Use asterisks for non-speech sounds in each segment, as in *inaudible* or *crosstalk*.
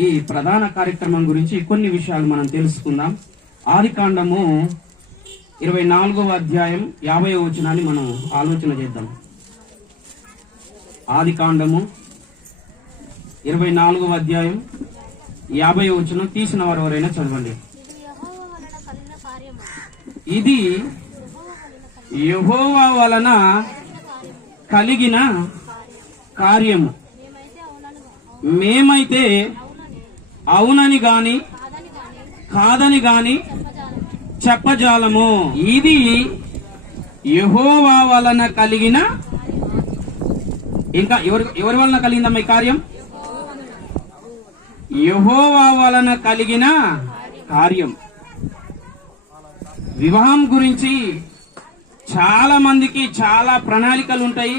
ఈ ప్రధాన కార్యక్రమం గురించి కొన్ని విషయాలు మనం తెలుసుకుందాం. ఆది కాండము ఇరవై నాలుగవ అధ్యాయం యాభై వచనాన్ని మనం ఆలోచన చేద్దాం. ఆది కాండము ఇరవై నాలుగవ అధ్యాయం యాభై వచనం తీసిన వారు ఎవరైనా చదవండి. ఇది యహోవా వలన కలిగిన కార్యము. మేమైతే అవునని గాని కాదని గాని చెప్పజాలము. ఇది యహోవా వలన కలిగిన ఇంకా ఎవరి ఎవరి వలన కలిగిందమ్మా ఈ కార్యం? యహోవా వలన కలిగిన కార్యం. వివాహం గురించి చాలా మందికి చాలా ప్రణాళికలు ఉంటాయి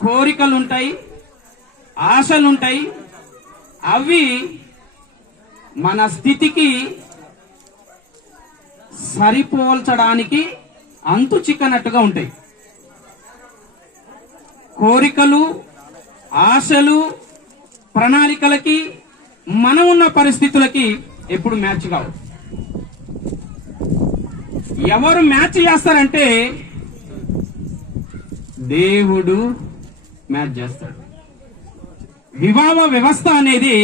కోరికలు ఉంటాయి అవి మన స్థితికి సరిపోల్చడానికి అంతు చిక్కనట్టుగా ఉంటాయి. కోరికలు ఆశలు ప్రణాళికలకి మనం ఉన్న పరిస్థితులకి ఎప్పుడు మ్యాచ్ కావు. ఎవరు మ్యాచ్ చేస్తారంటే దేవుడు మ్యాచ్ చేస్తాడు. వివాహ వ్యవస్థ అనేది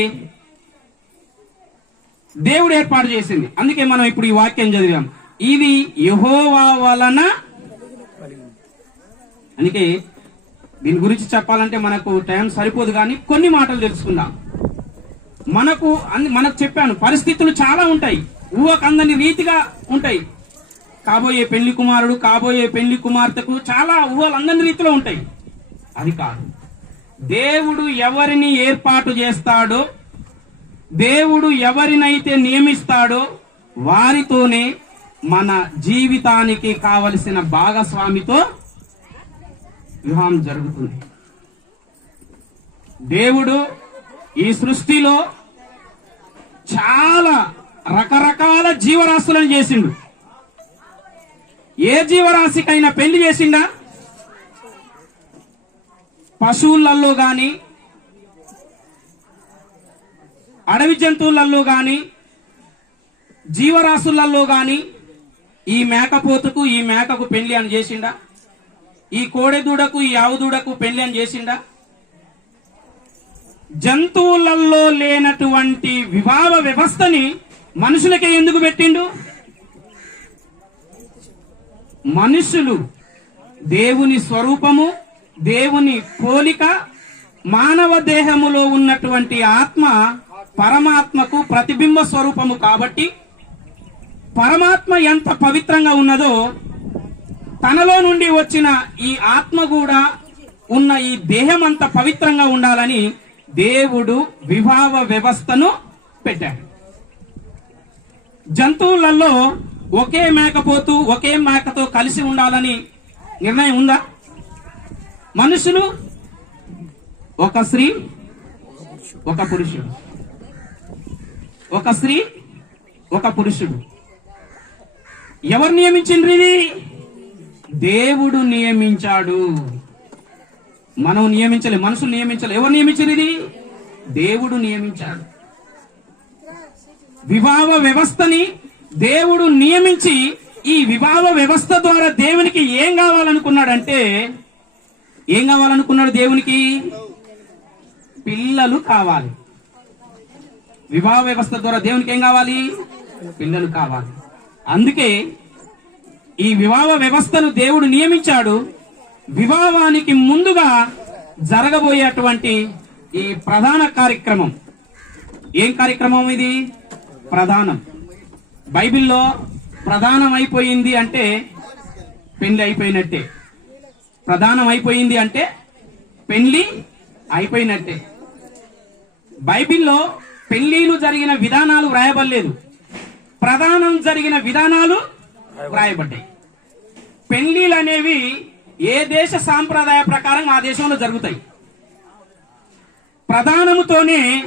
దేవుడు ఏర్పాటు చేసింది. అందుకే మనం ఇప్పుడు ఈ వాక్యం చదివాం. ఇది యహోవా వలన అందుకే దీని గురించి చెప్పాలంటే మనకు టైం సరిపోదు కానీ కొన్ని మాటలు తెలుసుకుందాం. మనకు అన్ని- మనకు చెప్పాను పరిస్థితులు చాలా ఉంటాయి. ఊహకందని అందని రీతిగా ఉంటాయి. కాబోయే పెళ్ళి కుమారుడు కాబోయే పెళ్ళి కుమార్తెకు చాలా ఊహలు అందని రీతిలో ఉంటాయి. అది కాదు. దేవుడు ఎవరిని ఏర్పాటు చేస్తాడో దేవుడు ఎవరినైతే నియమిస్తాడో వారితోనే మన జీవితానికి కావలసిన భాగస్వామితో వివాహం జరుగుతుంది. దేవుడు ఈ సృష్టిలో చాలా రకరకాల జీవరాశులను చేసిండు. ఏ జీవరాశికైనా పెళ్ళి చేసిండా? పశువులలో కానీ అడవి జంతువులలో కానీ జీవరాశులలో కానీ ఈ మేకపోతుకు ఈ మేకకు పెళ్ళి అని చేసిండా? ఈ కోడెదూడకు ఈ ఆవుదూడకు పెళ్ళి అని చేసిండా? జంతువులలో లేనటువంటి వివాహ వ్యవస్థని మనుషులకే ఎందుకు పెట్టిండు? మనుషులు దేవుని స్వరూపము దేవుని పోలిక మానవ దేహములో ఉన్నటువంటి ఆత్మ పరమాత్మకు ప్రతిబింబ స్వరూపము కాబట్టి పరమాత్మ ఎంత పవిత్రంగా ఉన్నదో తనలో నుండి వచ్చిన ఈ ఆత్మ కూడా ఉన్న ఈ దేహం అంత పవిత్రంగా ఉండాలని దేవుడు వివాహ వ్యవస్థను పెట్టాడు. జంతువులలో ఒకే మేకపోతూ ఒకే మేకతో కలిసి ఉండాలని నిర్ణయం ఉందా? మనుషులు ఒక స్త్రీ ఒక పురుషుడు. ఒక స్త్రీ ఒక పురుషుడు. ఎవరు నియమించిండ్రు ఇది? దేవుడు నియమించాడు. మనం నియమించలే మనుషులు నియమించలే. ఎవరు నియమించారు ఇది? దేవుడు నియమించాడు. వివాహ వ్యవస్థని దేవుడు నియమించి ఈ వివాహ వ్యవస్థ ద్వారా దేవునికి ఏం కావాలనుకున్నాడంటే ఏం కావాలనుకున్నాడు దేవునికి? పిల్లలు కావాలి. వివాహ వ్యవస్థ ద్వారా దేవునికి ఏం కావాలి? పిల్లలు కావాలి. అందుకే ఈ వివాహ వ్యవస్థను దేవుడు నియమించాడు. వివాహానికి ముందుగా జరగబోయేటువంటి ఈ ప్రధాన కార్యక్రమం. ఏం కార్యక్రమం ఇది? ప్రధానం. బైబిల్లో ప్రధానం అయిపోయింది అంటే పెళ్ళి అయిపోయినట్టే. ప్రధానం అయిపోయింది అంటే పెళ్ళి అయిపోయినట్టే. బైబిల్లో పెళ్ళిలు జరిగిన విధానాలు వ్రాయబడలేదు. ప్రధానం జరిగిన విధానాలు వ్రాయబడ్డాయి. పెళ్ళిలు అనేవి ఏ దేశ సాంప్రదాయ ప్రకారం ఆ దేశంలో జరుగుతాయి. ప్రధానముతోనే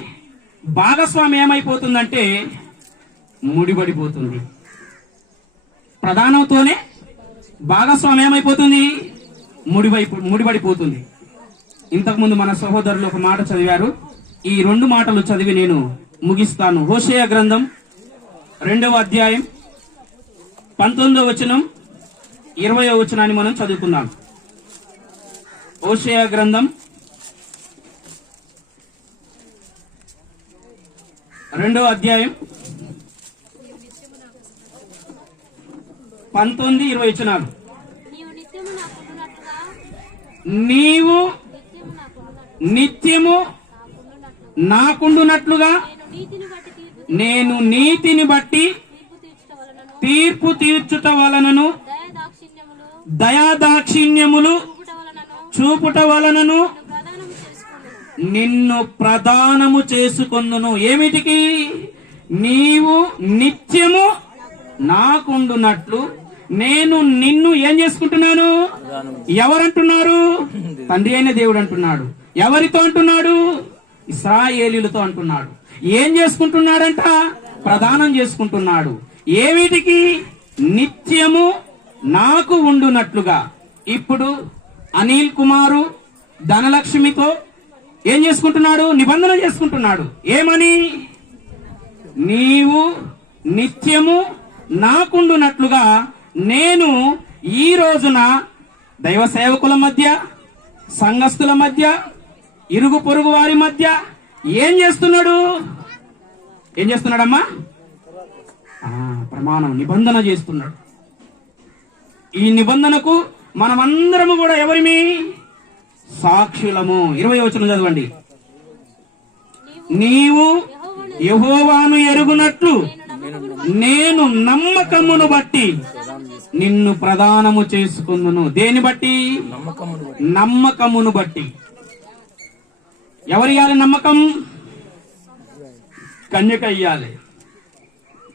భాగస్వామి ఏమైపోతుందంటే ముడిపడిపోతుంది. ప్రధానంతోనే భాగస్వామి ఏమైపోతుంది? ముడివైపు ముడిపడిపోతుంది. ఇంతకుముందు మన సహోదరులు ఒక మాట చదివారు. ఈ రెండు మాటలు చదివి నేను ముగిస్తాను. హోషేయ గ్రంథం రెండవ అధ్యాయం పంతొమ్మిదవ వచనం ఇరవయో వచనాన్ని మనం చదువుకుందాం. హోషేయ గ్రంథం రెండవ అధ్యాయం పంతొమ్మిది ఇరవై వచనాలు. నీవు నిత్యము నాకుండునట్లుగా నేను నీతిని బట్టి తీర్పు తీర్చుట వలనను దయాదాక్షిణ్యములు చూపుట వలనను నిన్ను ప్రదానము చేసుకొందును. ఏమిటికి? నీవు నిత్యము నాకుండునట్లు నేను నిన్ను ఏం చేసుకుంటున్నాను? ఎవరంటున్నారు? *laughs* తండ్రి అయిన దేవుడు అంటున్నాడు. ఎవరితో అంటున్నాడు? ఇస్రాయేలీలతో అంటున్నాడు. ఏం చేసుకుంటున్నాడంట? ప్రదానం చేసుకుంటున్నాడు. ఏమిటికి నిత్యము నాకు ఉండునట్లుగా. ఇప్పుడు అనిల్ కుమారు ధనలక్ష్మితో ఏం చేసుకుంటున్నాడు? నిబంధన చేసుకుంటున్నాడు. ఏమని? నీవు నిత్యము నాకుండునట్లుగా నేను ఈ రోజున దైవ సేవకుల మధ్య సంఘస్థుల మధ్య ఇరుగు పొరుగు వారి మధ్య ఏం చేస్తున్నాడు? ఏం చేస్తున్నాడమ్మా? ప్రమాణం నిబంధన చేస్తున్నాడు. ఈ నిబంధనకు మనమందరము కూడా ఎవరిమి? సాక్షులము. ఇరవై వచనం చదవండి. నీవు యహోవాను ఎరుగునట్లు నేను నమ్మకమును బట్టి నిన్ను ప్రదానము చేసుకుందును. దేని బట్టి? నమ్మకమును బట్టి. ఎవరు ఇవ్వాలి నమ్మకం? కన్యక ఇయ్యాలి.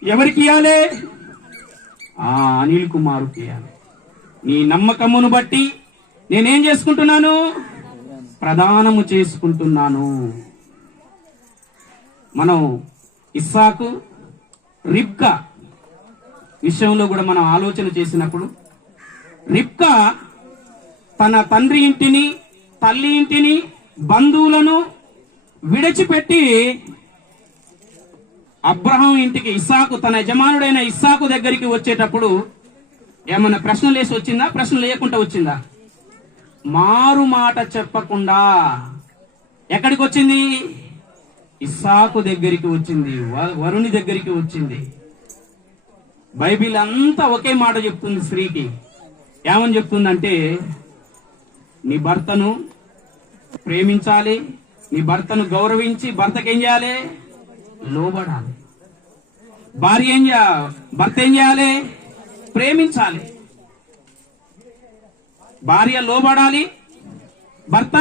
ఎవరికి ఇవ్వాలి ఆ అనిల్ కుమార్కి ఇవ్వాలి నీ నమ్మకమును బట్టి నేనేం చేసుకుంటున్నాను? ప్రదానము చేసుకుంటున్నాను. మనం ఇస్సాకు రిబ్కా విషయంలో కూడా మనం ఆలోచన చేసినప్పుడు రిబ్కా తన తండ్రి ఇంటిని తల్లి ఇంటిని బంధువులను విడిచిపెట్టి అబ్రహం ఇంటికి ఇస్సాకు తన యజమానుడైన ఇస్సాకు దగ్గరికి వచ్చేటప్పుడు ఏమన్నా ప్రశ్నలు వేసి వచ్చిందా? ప్రశ్నలు లేకుండా వచ్చిందా? మారు మాట చెప్పకుండా ఎక్కడికి వచ్చింది? ఇస్సాకు దగ్గరికి వచ్చింది వరుణి వరుని దగ్గరికి వచ్చింది. బైబిల్ అంతా ఒకే మాట చెప్తుంది స్త్రీకి. ఏమని చెప్తుందంటే నీ భర్తను ప్రేమించాలి. నీ భర్తను గౌరవించి భర్తకి ఏం చేయాలి? లోబడాలి. భార్య ఏం భర్త ఏం చేయాలి? ప్రేమించాలి. భార్య లోబడాలి భర్త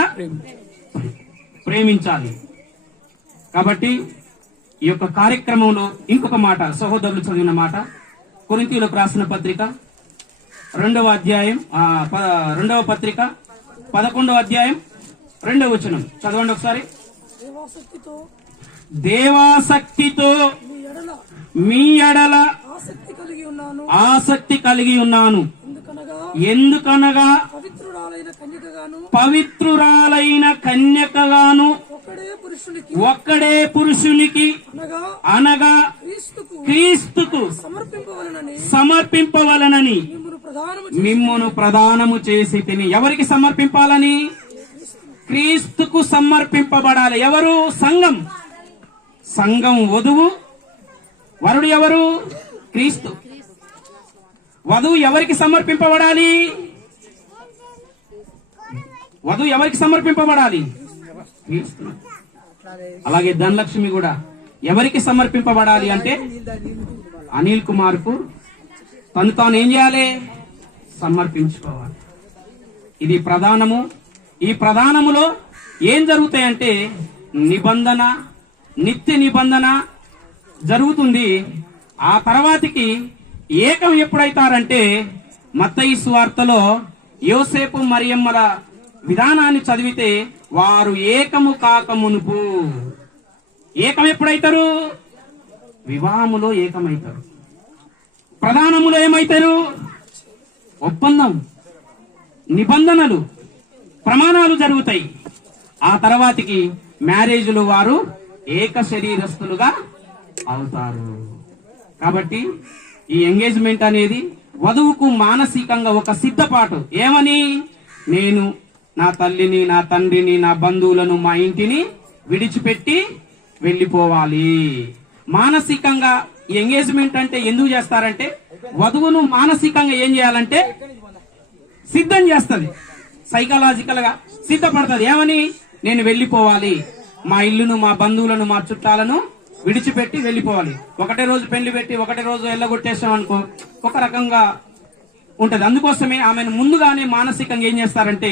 ప్రేమించాలి. కాబట్టి ఈ యొక్క కార్యక్రమంలో ఇంకొక మాట సహోదరులు చదివిన మాట కొరింతీలకు రాసిన పత్రిక రెండవ అధ్యాయం రెండవ పత్రిక పదకొండవ అధ్యాయం రెండవ వచనం. చదవండి ఒకసారి. దేవాసక్తితో మీ ఎడల ఆసక్తి కలిగి ఉన్నాను. ఆసక్తి కలిగి ఉన్నాను. ఎందుకనగా పవిత్రురాలైన కన్యకగాను ఒక్కడే పురుషునికి అనగా క్రీస్తుకు సమర్పింపవలనని మిమ్మును ప్రదానము చేసి తిని. ఎవరికి సమర్పింపాలని? క్రీస్తుకు సమర్పింపబడాలి. ఎవరు? సంఘం. సంఘం వధువు. వరుడు ఎవరు? క్రీస్తు. వధువు ఎవరికి సమర్పింపబడాలి? వధువు ఎవరికి సమర్పింపబడాలి? క్రీస్తు. అలాగే ధనలక్ష్మి కూడా. ఎవరికి సమర్పింపబడాలి అంటే అనిల్ కుమార్కు తను తాను ఏం చేయాలి? సమర్పించుకోవాలి. ఇది ప్రధానము. ఈ ప్రధానములో ఏం జరుగుతాయంటే నిబంధన నిత్య నిబంధన జరుగుతుంది. ఆ తర్వాతికి ఏకం ఎప్పుడైతారంటే మత్తయి సువార్తలో యోసేపు మరియమ్మల విధానాన్ని చదివితే వారు ఏకము కాక మునుపు ఏకం ఎప్పుడైతారు? వివాహములో ఏకమైతారు. ప్రధానములో ఏమైతారు? ఒప్పందం నిబంధనలు. ప్రమాణాలు జరుగుతాయి. ఆ తర్వాతికి మ్యారేజ్లో వారు ఏక శరీరస్తులుగా అవుతారు. కాబట్టి ఈ ఎంగేజ్మెంట్ అనేది వధువుకు మానసికంగా ఒక సిద్ధపాటు. ఏమని? నేను నా తల్లిని నా తండ్రిని నా బంధువులను మా ఇంటిని విడిచిపెట్టి వెళ్ళిపోవాలి. మానసికంగా ఎంగేజ్మెంట్ అంటే ఎందుకు చేస్తారంటే వధువును మానసికంగా ఏం చేయాలంటే సిద్ధం చేస్తుంది. సైకలాజికల్గా సిద్ధపడుతుంది ఏమని? నేను వెళ్ళిపోవాలి. మా ఇల్లును మా బంధువులను మా చుట్టాలను విడిచిపెట్టి వెళ్ళిపోవాలి. ఒకటే రోజు పెళ్ళి పెట్టి ఒకటే రోజు వెళ్ళగొట్టేసాం అనుకో ఒక రకంగా ఉంటది. అందుకోసమే ఆమెను ముందుగానే మానసికంగా ఏం చేస్తారంటే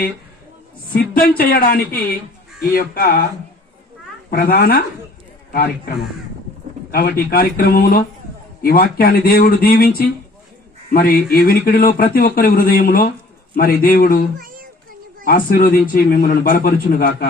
సిద్ధం చేయడానికి ఈ యొక్క ప్రధాన కార్యక్రమం. కాబట్టి ఈ కార్యక్రమంలో ఈ వాక్యాన్ని దేవుడు దీవించి మరి ఈ వినికిడిలో ప్రతి ఒక్కరి హృదయంలో మరి దేవుడు ఆశీర్వదించి మిమ్మల్ని బలపరుచును గాక